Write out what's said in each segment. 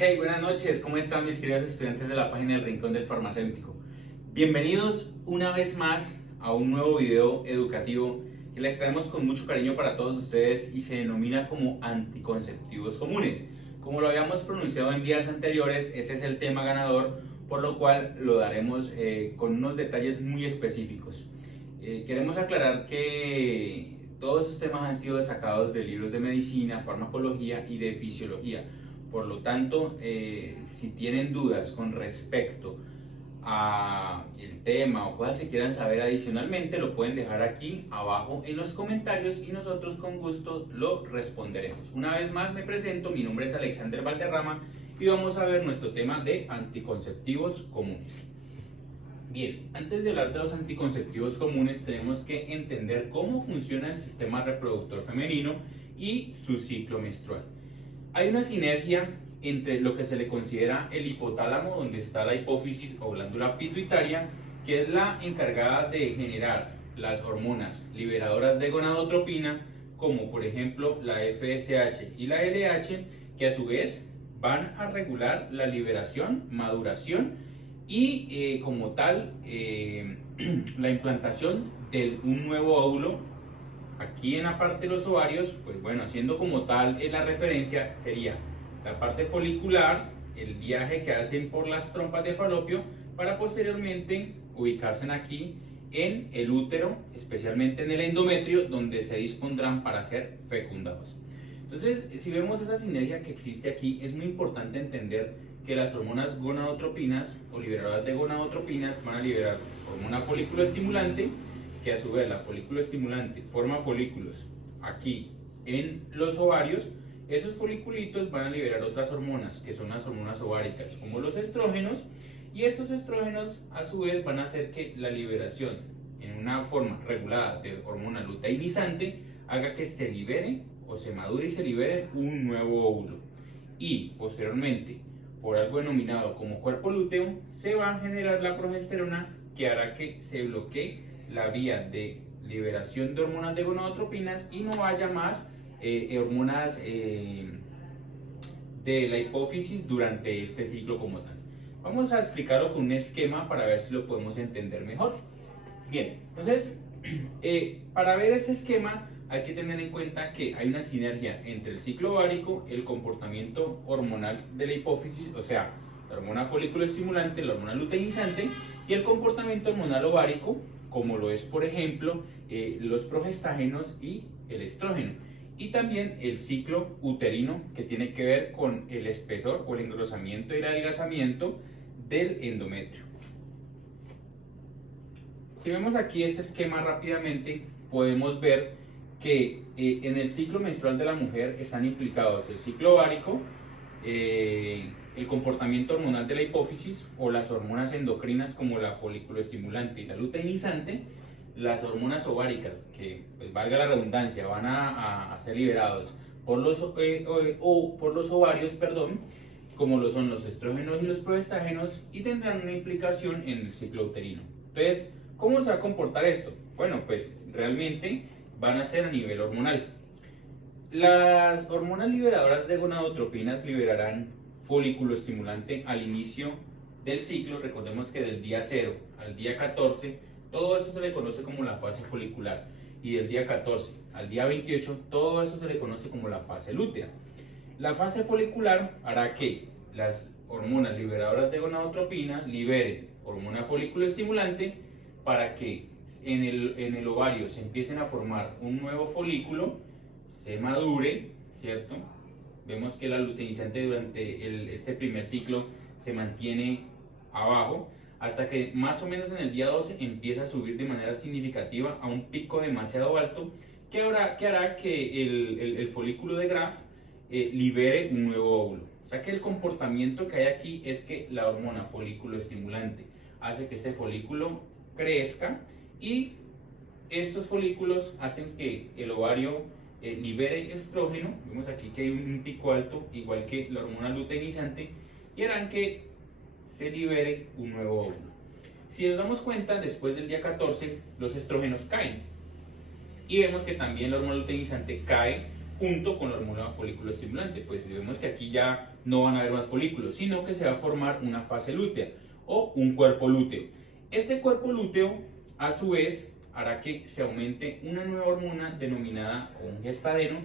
Hey, buenas noches, ¿cómo están mis queridos estudiantes de la página del Rincón del Farmacéutico? Bienvenidos una vez más a un nuevo video educativo que les traemos con mucho cariño para todos ustedes y se denomina como anticonceptivos comunes. Como lo habíamos pronunciado en días anteriores, ese es el tema ganador, por lo cual lo daremos con unos detalles muy específicos. Queremos aclarar que todos estos temas han sido sacados de libros de medicina, farmacología y de fisiología. Por lo tanto, si tienen dudas con respecto a el tema o cosas que quieran saber adicionalmente, lo pueden dejar aquí abajo en los comentarios y nosotros con gusto lo responderemos. Una vez más me presento, mi nombre es Alexander Valderrama y vamos a ver nuestro tema de anticonceptivos comunes. Bien, antes de hablar de los anticonceptivos comunes tenemos que entender cómo funciona el sistema reproductor femenino y su ciclo menstrual. Hay una sinergia entre lo que se le considera el hipotálamo, donde está la hipófisis o glándula pituitaria, que es la encargada de generar las hormonas liberadoras de gonadotropina, como por ejemplo la FSH y la LH, que a su vez van a regular la liberación, maduración y como tal la implantación de un nuevo óvulo. Aquí en la parte de los ovarios, pues bueno, haciendo como tal la referencia sería la parte folicular, el viaje que hacen por las trompas de falopio para posteriormente ubicarse aquí en el útero, especialmente en el endometrio, donde se dispondrán para ser fecundados. Entonces, si vemos esa sinergia que existe aquí, es muy importante entender que las hormonas gonadotropinas o liberadoras de gonadotropinas van a liberar hormona folículo estimulante, que a su vez la folículo estimulante forma folículos aquí en los ovarios. Esos foliculitos van a liberar otras hormonas, que son las hormonas ováricas, como los estrógenos, y estos estrógenos a su vez van a hacer que la liberación en una forma regulada de hormona luteinizante haga que se libere o se madure y se libere un nuevo óvulo. Y posteriormente, por algo denominado como cuerpo lúteo, se va a generar la progesterona, que hará que se bloquee la vía de liberación de hormonas de gonadotropinas y no haya más hormonas de la hipófisis durante este ciclo como tal. Vamos a explicarlo con un esquema para ver si lo podemos entender mejor. Bien, entonces, para ver este esquema hay que tener en cuenta que hay una sinergia entre el ciclo ovárico, el comportamiento hormonal de la hipófisis, o sea, la hormona folículo estimulante, la hormona luteinizante, y el comportamiento hormonal ovárico, como lo es, por ejemplo, los progestágenos y el estrógeno. Y también el ciclo uterino, que tiene que ver con el espesor o el engrosamiento y el adelgazamiento del endometrio. Si vemos aquí este esquema rápidamente, podemos ver que en el ciclo menstrual de la mujer están implicados el ciclo ovárico, el comportamiento hormonal de la hipófisis o las hormonas endocrinas como la folículo estimulante y la luteinizante, las hormonas ováricas, que pues valga la redundancia, van a ser liberados por por los ovarios, perdón, como lo son los estrógenos y los progestágenos, y tendrán una implicación en el ciclo uterino. Entonces, ¿cómo se va a comportar esto? Bueno, pues realmente van a ser a nivel hormonal. Las hormonas liberadoras de gonadotropinas liberarán folículo estimulante al inicio del ciclo. Recordemos que del día 0 al día 14, todo eso se le conoce como la fase folicular. Y del día 14 al día 28, todo eso se le conoce como la fase lútea. La fase folicular hará que las hormonas liberadoras de gonadotropina liberen hormona folículo estimulante para que en el ovario se empiecen a formar un nuevo folículo, se madure, ¿cierto? Vemos que la luteinizante durante este primer ciclo se mantiene abajo, hasta que más o menos en el día 12 empieza a subir de manera significativa a un pico demasiado alto, que hará que el folículo de Graf libere un nuevo óvulo. O sea que el comportamiento que hay aquí es que la hormona folículo estimulante hace que este folículo crezca, y estos folículos hacen que el ovario libere estrógeno. Vemos aquí que hay un pico alto, igual que la hormona luteinizante, y harán que se libere un nuevo óvulo. Si nos damos cuenta, después del día 14 los estrógenos caen y vemos que también la hormona luteinizante cae junto con la hormona folículo estimulante. Pues vemos que aquí ya no van a haber más folículos, sino que se va a formar una fase lútea o un cuerpo lúteo. Este cuerpo lúteo, a su vez, hará que se aumente una nueva hormona denominada, o un gestadeno,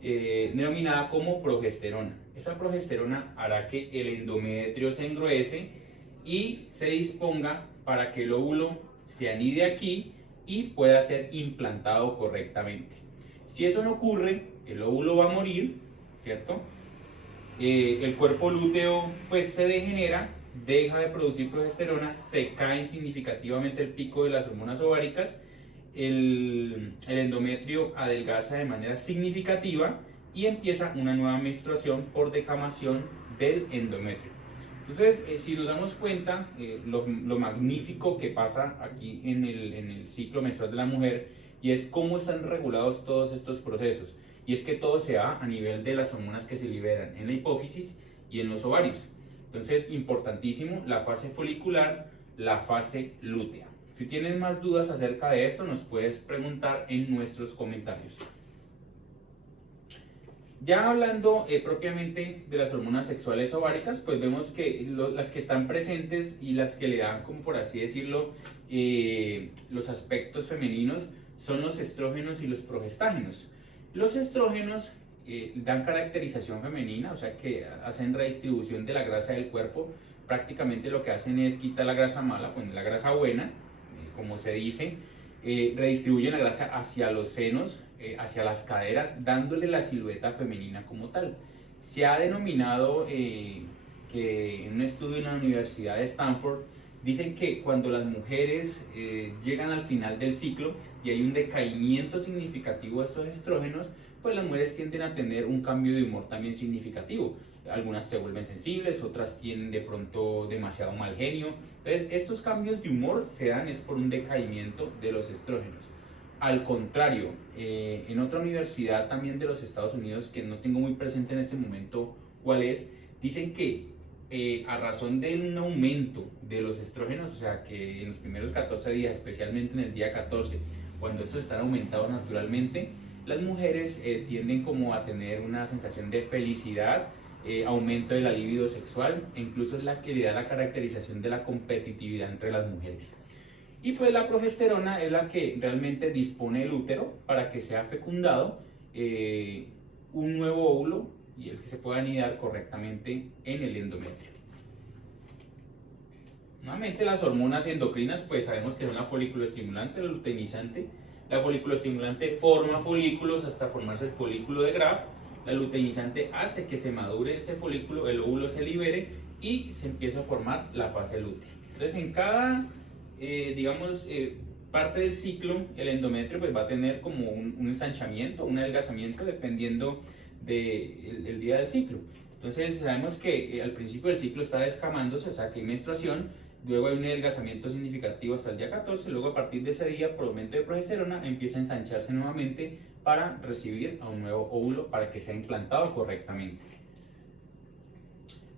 denominada como progesterona. Esa progesterona hará que el endometrio se engruese y se disponga para que el óvulo se anide aquí y pueda ser implantado correctamente. Si eso no ocurre, el óvulo va a morir, ¿cierto? El cuerpo lúteo pues se degenera, deja de producir progesterona, se cae significativamente el pico de las hormonas ováricas, el endometrio adelgaza de manera significativa y empieza una nueva menstruación por decamación del endometrio. Entonces, si nos damos cuenta, lo magnífico que pasa aquí en el ciclo menstrual de la mujer, y es cómo están regulados todos estos procesos, y es que todo se da a nivel de las hormonas que se liberan en la hipófisis y en los ovarios. Entonces, importantísimo, la fase folicular, la fase lútea. Si tienes más dudas acerca de esto, nos puedes preguntar en nuestros comentarios. Ya hablando propiamente de las hormonas sexuales ováricas, pues vemos que las que están presentes y las que le dan, como por así decirlo, los aspectos femeninos son los estrógenos y los progestágenos. Los estrógenos dan caracterización femenina, o sea que hacen redistribución de la grasa del cuerpo. Prácticamente lo que hacen es quitar la grasa mala, poner la grasa buena, como se dice, redistribuyen la grasa hacia los senos, hacia las caderas, dándole la silueta femenina como tal. Se ha denominado que en un estudio en la Universidad de Stanford dicen que cuando las mujeres llegan al final del ciclo y hay un decaimiento significativo de estos estrógenos, pues las mujeres tienden a tener un cambio de humor también significativo. Algunas se vuelven sensibles, otras tienen de pronto demasiado mal genio. Entonces, estos cambios de humor se dan es por un decaimiento de los estrógenos. Al contrario, en otra universidad también de los Estados Unidos, que no tengo muy presente en este momento cuál es, dicen que a razón de un aumento de los estrógenos, o sea que en los primeros 14 días, especialmente en el día 14, cuando estos están aumentados naturalmente, las mujeres tienden como a tener una sensación de felicidad, aumento de la libido sexual, e incluso es la que le da la caracterización de la competitividad entre las mujeres. Y pues la progesterona es la que realmente dispone el útero para que sea fecundado un nuevo óvulo y el que se pueda anidar correctamente en el endometrio. Nuevamente las hormonas endocrinas, pues sabemos que son la folículo-estimulante, la luteinizante. La folículo-estimulante forma folículos hasta formarse el folículo de Graf. La luteinizante hace que se madure este folículo, el óvulo se libere y se empieza a formar la fase lútea. Entonces en cada parte del ciclo, el endometrio pues va a tener como un ensanchamiento, un adelgazamiento dependiendo del día del ciclo. Entonces sabemos que al principio del ciclo está descamándose, o sea que hay menstruación, luego hay un adelgazamiento significativo hasta el día 14, luego a partir de ese día, por aumento de progesterona, empieza a ensancharse nuevamente para recibir a un nuevo óvulo para que sea implantado correctamente.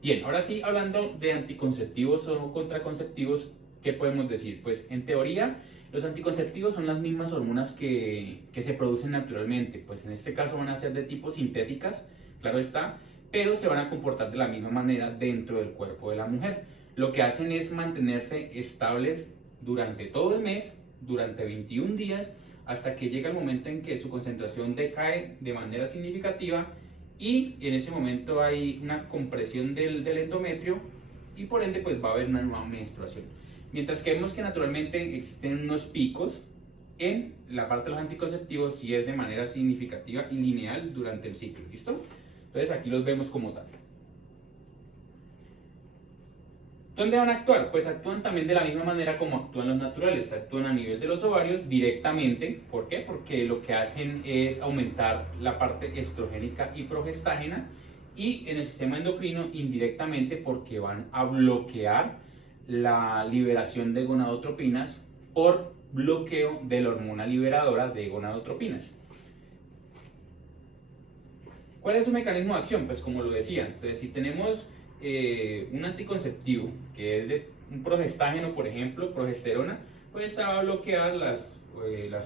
Bien, ahora sí, hablando de anticonceptivos o contraconceptivos, ¿qué podemos decir? Pues en teoría, los anticonceptivos son las mismas hormonas que se producen naturalmente, pues en este caso van a ser de tipo sintéticas, claro está, pero se van a comportar de la misma manera dentro del cuerpo de la mujer. Lo que hacen es mantenerse estables durante todo el mes, durante 21 días, hasta que llega el momento en que su concentración decae de manera significativa y en ese momento hay una compresión del endometrio y por ende pues va a haber una nueva menstruación. Mientras que vemos que naturalmente existen unos picos en la parte de los anticonceptivos si es de manera significativa y lineal durante el ciclo, ¿listo? Entonces aquí los vemos como tal. ¿Dónde van a actuar? Pues actúan también de la misma manera como actúan los naturales, actúan a nivel de los ovarios directamente. ¿Por qué? Porque lo que hacen es aumentar la parte estrogénica y progestágena, y en el sistema endocrino indirectamente porque van a bloquear la liberación de gonadotropinas por bloqueo de la hormona liberadora de gonadotropinas. ¿Cuál es su mecanismo de acción? Pues como lo decía, entonces si tenemos un anticonceptivo que es de un progestágeno, por ejemplo, progesterona, pues esta va a bloquear las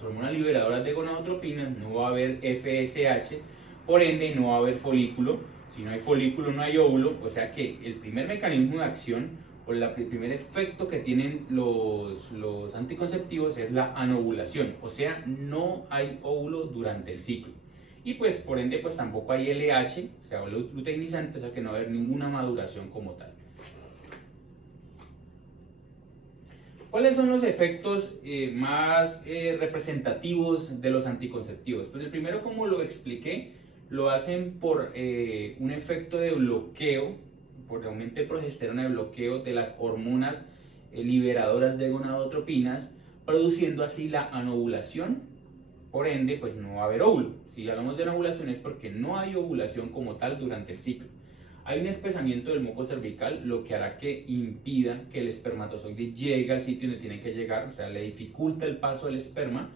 hormonas liberadoras de gonadotropinas, no va a haber FSH, por ende no va a haber folículo, Si no hay folículo, no hay óvulo, o sea que el primer mecanismo de acción o el primer efecto que tienen los anticonceptivos es la anovulación, o sea, no hay óvulo durante el ciclo. Y pues por ende pues tampoco hay LH, o sea, luteinizante, o sea que no va a haber ninguna maduración como tal. ¿Cuáles son los efectos más representativos de los anticonceptivos? Pues el primero, como lo expliqué, lo hacen por un efecto de bloqueo, por aumento de progesterona, de bloqueo de las hormonas liberadoras de gonadotropinas, produciendo así la anovulación. Por ende, pues no va a haber óvulo. Si hablamos de anovulación es porque no hay ovulación como tal durante el ciclo. Hay un espesamiento del moco cervical, lo que hará que impida que el espermatozoide llegue al sitio donde tiene que llegar, o sea, le dificulta el paso del esperma,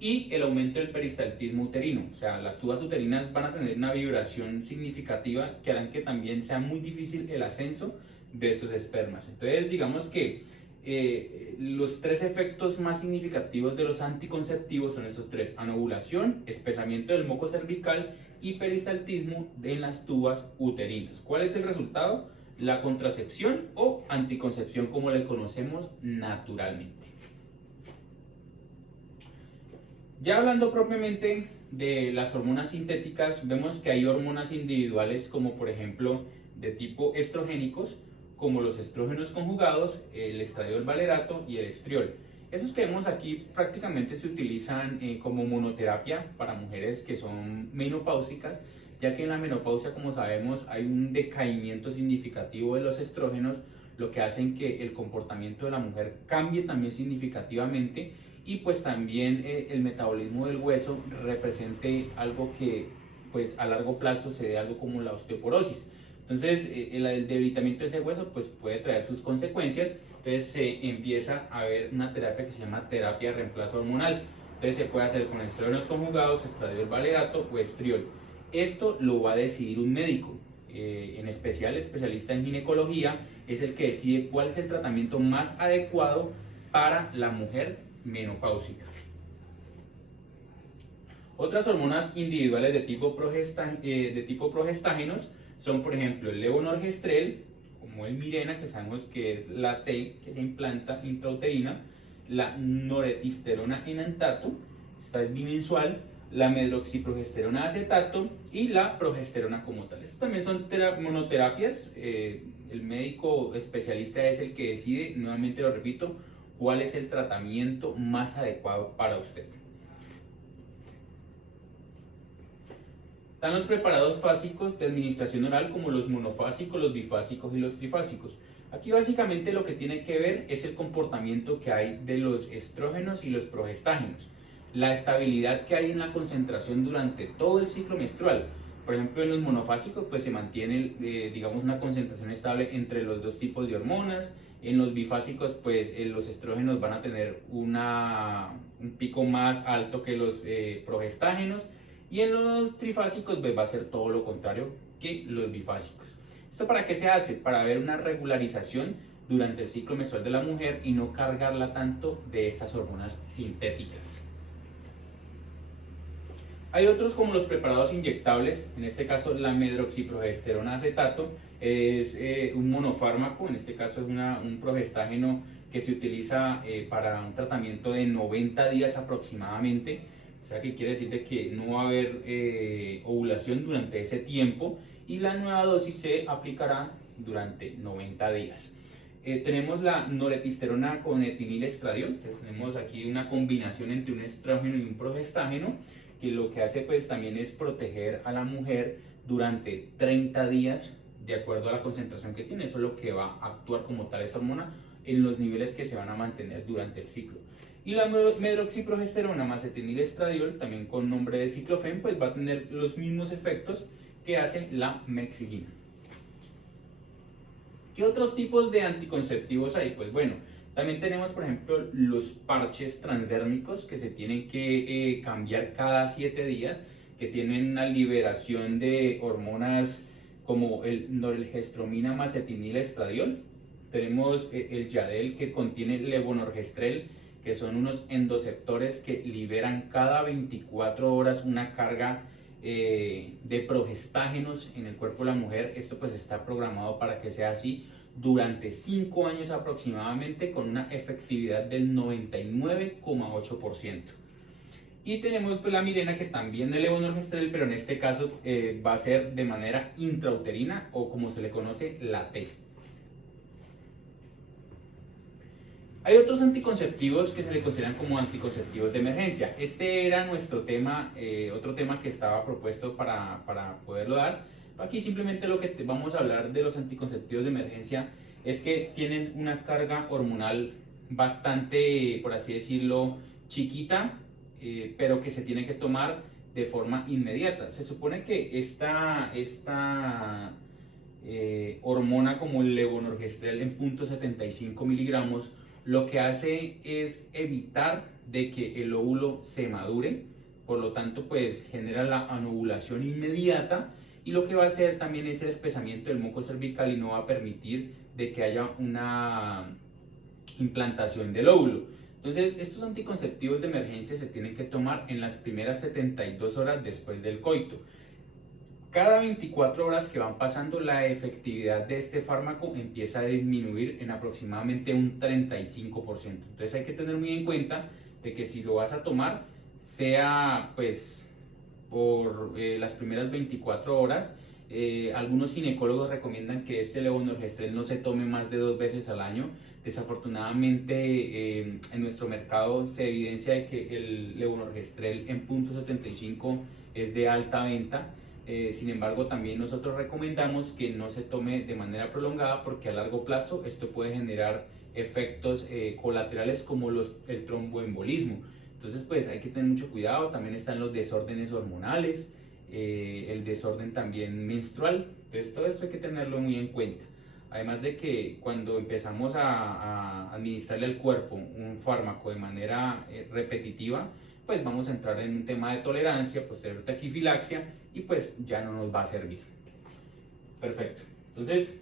y el aumento del peristaltismo uterino, o sea, las tubas uterinas van a tener una vibración significativa que harán que también sea muy difícil el ascenso de estos espermas. Entonces, digamos que los tres efectos más significativos de los anticonceptivos son esos tres: anovulación, espesamiento del moco cervical y peristaltismo en las tubas uterinas. ¿Cuál es el resultado? La contracepción o anticoncepción como le conocemos naturalmente. Ya hablando propiamente de las hormonas sintéticas, vemos que hay hormonas individuales como por ejemplo de tipo estrogénicos, como los estrógenos conjugados, el estradiol valerato y el estriol. Esos que vemos aquí prácticamente se utilizan como monoterapia para mujeres que son menopáusicas, ya que en la menopausia, como sabemos, hay un decaimiento significativo de los estrógenos, lo que hace que el comportamiento de la mujer cambie también significativamente, y pues también el metabolismo del hueso represente algo que pues a largo plazo se dé algo como la osteoporosis. Entonces el debilitamiento de ese hueso pues puede traer sus consecuencias. Entonces se empieza a ver una terapia que se llama terapia de reemplazo hormonal. Entonces se puede hacer con estrógenos conjugados, estradiol valerato o estriol. Esto lo va a decidir un médico, en especial el especialista en ginecología es el que decide cuál es el tratamiento más adecuado para la mujer menopáusica. Otras hormonas individuales de tipo progestágenos son, por ejemplo, el levonorgestrel, como el Mirena, que sabemos que es la T que se implanta intrauterina, la noretisterona enantato, esta es bimensual, la medroxiprogesterona acetato y la progesterona como tal. Estas también son monoterapias. El médico especialista es el que decide, nuevamente lo repito, cuál es el tratamiento más adecuado para usted. Están los preparados fásicos de administración oral como los monofásicos, los bifásicos y los trifásicos. Aquí básicamente lo que tiene que ver es el comportamiento que hay de los estrógenos y los progestágenos, la estabilidad que hay en la concentración durante todo el ciclo menstrual. Por ejemplo, en los monofásicos pues se mantiene digamos una concentración estable entre los dos tipos de hormonas. En los bifásicos pues los estrógenos van a tener un pico más alto que los progestágenos, y en los trifásicos pues va a ser todo lo contrario que los bifásicos. ¿Esto para qué se hace? Para ver una regularización durante el ciclo menstrual de la mujer y no cargarla tanto de estas hormonas sintéticas. Hay otros como los preparados inyectables, en este caso la medroxiprogesterona acetato, es un monofármaco, en este caso es un progestágeno que se utiliza para un tratamiento de 90 días aproximadamente, o sea que quiere decir de que no va a haber ovulación durante ese tiempo, y la nueva dosis se aplicará durante 90 días. Tenemos la noretisterona con etinilestradiol, entonces tenemos aquí una combinación entre un estrógeno y un progestágeno, que lo que hace pues también es proteger a la mujer durante 30 días de acuerdo a la concentración que tiene. Eso es lo que va a actuar como tal esa hormona en los niveles que se van a mantener durante el ciclo. Y la medroxiprogesterona más etinilestradiol, también con nombre de ciclofen, pues va a tener los mismos efectos que hace la mexilina. ¿Qué otros tipos de anticonceptivos hay? Pues bueno, también tenemos, por ejemplo, los parches transdérmicos que se tienen que cambiar cada 7 días, que tienen una liberación de hormonas como el norelgestromina más etinilestradiol. Tenemos el Yadel, que contiene levonorgestrel, que son unos endoceptores que liberan cada 24 horas una carga de progestágenos en el cuerpo de la mujer. Esto pues está programado para que sea así durante 5 años aproximadamente, con una efectividad del 99,8%. Y tenemos pues la Mirena, que también es levonorgestrel, pero en este caso va a ser de manera intrauterina, o como se le conoce, la T. Hay otros anticonceptivos que se le consideran como anticonceptivos de emergencia. Este era nuestro tema, otro tema que estaba propuesto para poderlo dar. Aquí simplemente lo que vamos a hablar de los anticonceptivos de emergencia es que tienen una carga hormonal bastante, por así decirlo, chiquita, pero que se tiene que tomar de forma inmediata. Se supone que esta hormona, como el levonorgestrel en 0.75 miligramos, lo que hace es evitar de que el óvulo se madure, por lo tanto pues genera la anovulación inmediata, y lo que va a hacer también es el espesamiento del moco cervical y no va a permitir de que haya una implantación del óvulo. Entonces, estos anticonceptivos de emergencia se tienen que tomar en las primeras 72 horas después del coito. Cada 24 horas que van pasando, la efectividad de este fármaco empieza a disminuir en aproximadamente un 35%. Entonces hay que tener muy en cuenta de que si lo vas a tomar, sea pues por las primeras 24 horas. Algunos ginecólogos recomiendan que este levonorgestrel no se tome más de 2 veces al año. Desafortunadamente en nuestro mercado se evidencia de que el levonorgestrel en 0.75 es de alta venta. Sin embargo, también nosotros recomendamos que no se tome de manera prolongada, porque a largo plazo esto puede generar efectos colaterales como el tromboembolismo. Entonces pues hay que tener mucho cuidado. También están los desórdenes hormonales, el desorden también menstrual. Entonces todo esto hay que tenerlo muy en cuenta. Además de que cuando empezamos a administrarle al cuerpo un fármaco de manera repetitiva, pues vamos a entrar en un tema de tolerancia, posterior taquifilaxia, y pues ya no nos va a servir. Perfecto. Entonces,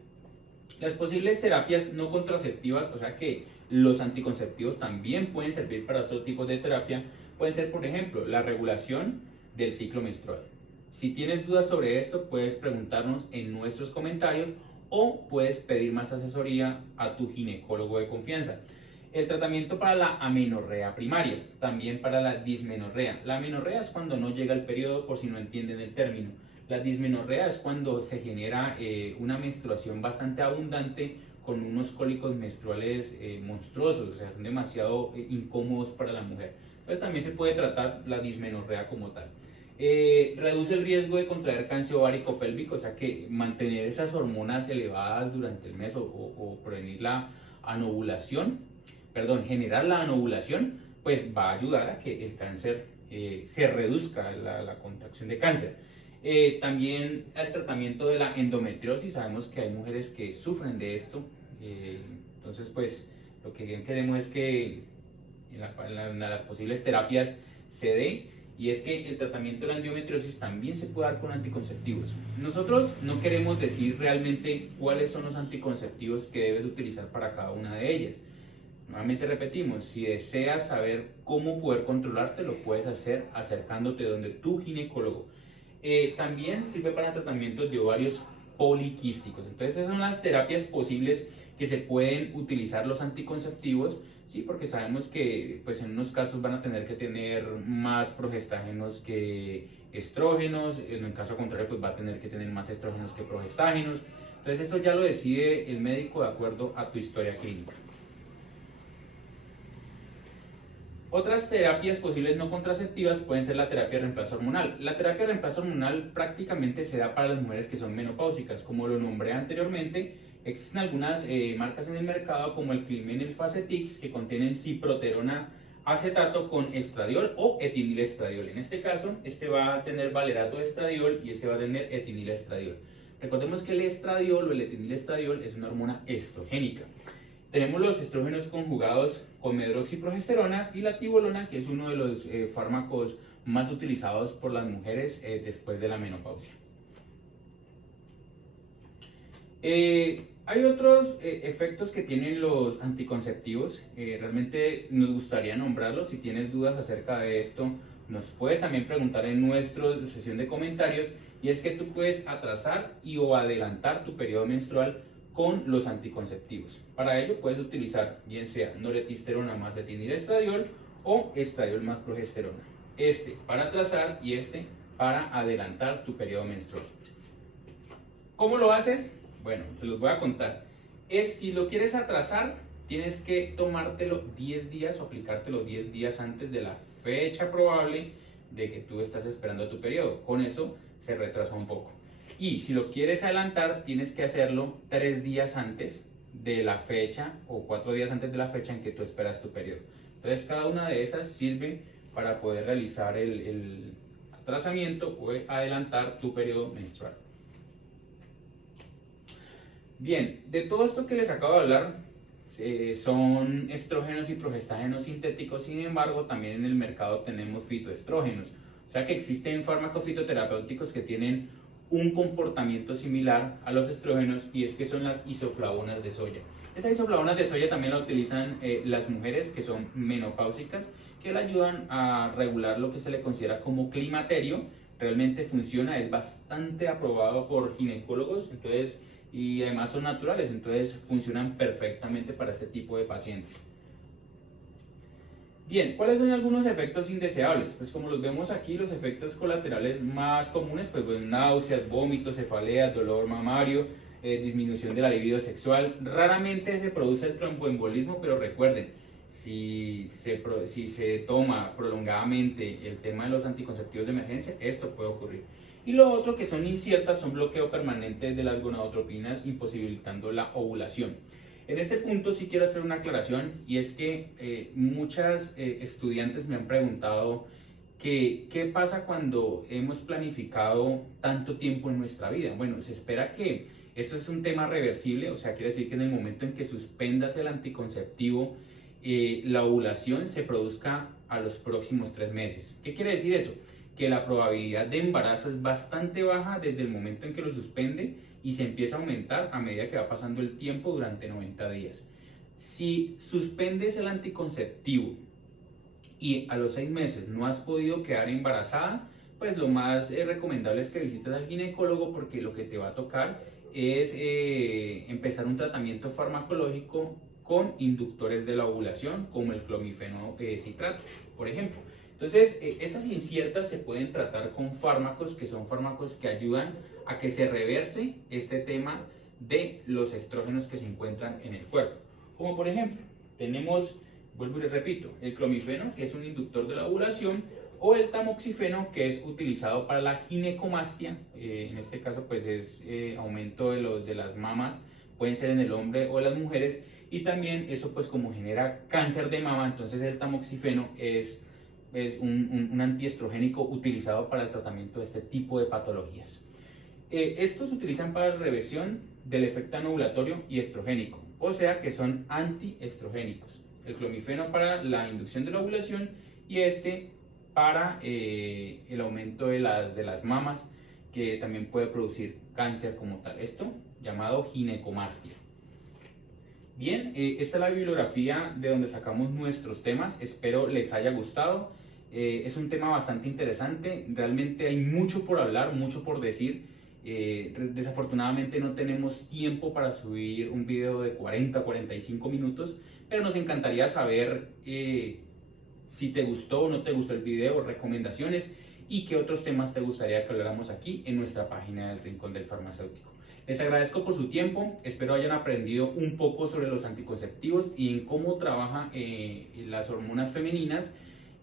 las posibles terapias no contraceptivas, o sea que los anticonceptivos también pueden servir para otro tipo de terapia, pueden ser, por ejemplo, la regulación del ciclo menstrual. Si tienes dudas sobre esto, puedes preguntarnos en nuestros comentarios, o puedes pedir más asesoría a tu ginecólogo de confianza. El tratamiento para la amenorrea primaria, también para la dismenorrea. La amenorrea es cuando no llega el periodo, por si no entienden el término. La dismenorrea es cuando se genera una menstruación bastante abundante, con unos cólicos menstruales monstruosos, o sea, son demasiado incómodos para la mujer. Entonces también se puede tratar la dismenorrea como tal. Reduce el riesgo de contraer cáncer ovárico pélvico, o sea que mantener esas hormonas elevadas durante el mes, o prevenir la anovulación, generar la anovulación, pues va a ayudar a que el cáncer se reduzca, la contracción de cáncer. También el tratamiento de la endometriosis. Sabemos que hay mujeres que sufren de esto, entonces pues lo que queremos es que en las posibles terapias se dé, y es que el tratamiento de la endometriosis también se puede dar con anticonceptivos. Nosotros no queremos decir realmente cuáles son los anticonceptivos que debes utilizar para cada una de ellas. Nuevamente repetimos, si deseas saber cómo poder controlarte, lo puedes hacer acercándote donde tu ginecólogo. También sirve para tratamientos de ovarios poliquísticos. Entonces esas son las terapias posibles que se pueden utilizar los anticonceptivos, ¿sí? Porque sabemos que pues en unos casos van a tener que tener más progestágenos que estrógenos, en el caso contrario pues va a tener que tener más estrógenos que progestágenos. Entonces esto ya lo decide el médico de acuerdo a tu historia clínica. Otras terapias posibles no contraceptivas pueden ser la terapia de reemplazo hormonal. La terapia de reemplazo hormonal prácticamente se da para las mujeres que son menopáusicas. Como lo nombré anteriormente, existen algunas marcas en el mercado, como el Clymene Facetix, que contienen ciproterona acetato con estradiol o etinilestradiol. En este caso, este va a tener valerato de estradiol y este va a tener etinilestradiol. Recordemos que el estradiol o el etinilestradiol es una hormona estrogénica. Tenemos los estrógenos conjugados con medroxiprogesterona y la tibolona, que es uno de los fármacos más utilizados por las mujeres después de la menopausia. Hay otros efectos que tienen los anticonceptivos. Realmente nos gustaría nombrarlos. Si tienes dudas acerca de esto, nos puedes también preguntar en nuestra sesión de comentarios, y es que tú puedes atrasar y o adelantar tu periodo menstrual con los anticonceptivos. Para ello puedes utilizar bien sea noretisterona más etilenilestradiol o estradiol más progesterona. Este para atrasar y este para adelantar tu periodo menstrual. ¿Cómo lo haces? Bueno, te los voy a contar. Si lo quieres atrasar, tienes que tomártelo 10 días o aplicártelo 10 días antes de la fecha probable de que tú estás esperando tu periodo. Con eso se retrasa un poco. Y si lo quieres adelantar, tienes que hacerlo 3 días antes de la fecha o 4 días antes de la fecha en que tú esperas tu periodo. Entonces, cada una de esas sirve para poder realizar el atrasamiento o adelantar tu periodo menstrual. Bien, de todo esto que les acabo de hablar, son estrógenos y progestágenos sintéticos. Sin embargo, también en el mercado tenemos fitoestrógenos. O sea que existen fármacos fitoterapéuticos que tienen un comportamiento similar a los estrógenos, y es que son las isoflavonas de soya. Esas isoflavonas de soya también la utilizan las mujeres que son menopáusicas, que le ayudan a regular lo que se le considera como climaterio. Realmente funciona, es bastante aprobado por ginecólogos, entonces, y además son naturales, entonces funcionan perfectamente para este tipo de pacientes. Bien, ¿cuáles son algunos efectos indeseables? Pues como los vemos aquí, los efectos colaterales más comunes, pues náuseas, vómitos, cefaleas, dolor mamario, disminución de la libido sexual. Raramente se produce el tromboembolismo, pero recuerden, si se toma prolongadamente el tema de los anticonceptivos de emergencia, esto puede ocurrir. Y lo otro que son inciertas son bloqueo permanente de las gonadotropinas, imposibilitando la ovulación. En este punto sí quiero hacer una aclaración, y es que muchas estudiantes me han preguntado qué pasa cuando hemos planificado tanto tiempo en nuestra vida. Bueno, se espera que esto es un tema reversible, o sea, quiere decir que en el momento en que suspendas el anticonceptivo, la ovulación se produzca a los próximos 3 meses. ¿Qué quiere decir eso? Que la probabilidad de embarazo es bastante baja desde el momento en que lo suspende, y se empieza a aumentar a medida que va pasando el tiempo durante 90 días. Si suspendes el anticonceptivo y a los 6 meses no has podido quedar embarazada, pues lo más recomendable es que visites al ginecólogo, porque lo que te va a tocar es empezar un tratamiento farmacológico con inductores de la ovulación, como el clomifeno citrato, por ejemplo. Entonces, estas inciertas se pueden tratar con fármacos, que son fármacos que ayudan a que se reverse este tema de los estrógenos que se encuentran en el cuerpo. Como por ejemplo, tenemos, vuelvo y les repito, el clomifeno, que es un inductor de la ovulación, o el tamoxifeno, que es utilizado para la ginecomastia. En este caso, pues es aumento de las mamas, pueden ser en el hombre o en las mujeres, y también eso, pues como genera cáncer de mama, entonces el tamoxifeno es un antiestrogénico utilizado para el tratamiento de este tipo de patologías. Estos se utilizan para la reversión del efecto anovulatorio y estrogénico, o sea que son antiestrogénicos. El clomifeno para la inducción de la ovulación, y este para el aumento de las mamas, que también puede producir cáncer como tal. Esto llamado ginecomastia. Bien, esta es la bibliografía de donde sacamos nuestros temas. Espero les haya gustado. Es un tema bastante interesante. Realmente hay mucho por hablar, mucho por decir. Desafortunadamente no tenemos tiempo para subir un video de 40-45 minutos, pero nos encantaría saber si te gustó o no te gustó el video, recomendaciones, y qué otros temas te gustaría que habláramos aquí en nuestra página del Rincón del Farmacéutico. Les agradezco por su tiempo, espero hayan aprendido un poco sobre los anticonceptivos y en cómo trabajan las hormonas femeninas,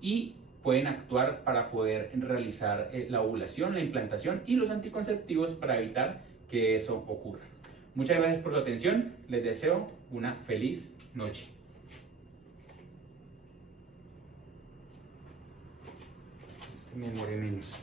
y pueden actuar para poder realizar la ovulación, la implantación y los anticonceptivos para evitar que eso ocurra. Muchas gracias por su atención, les deseo una feliz noche. Me demoré menos.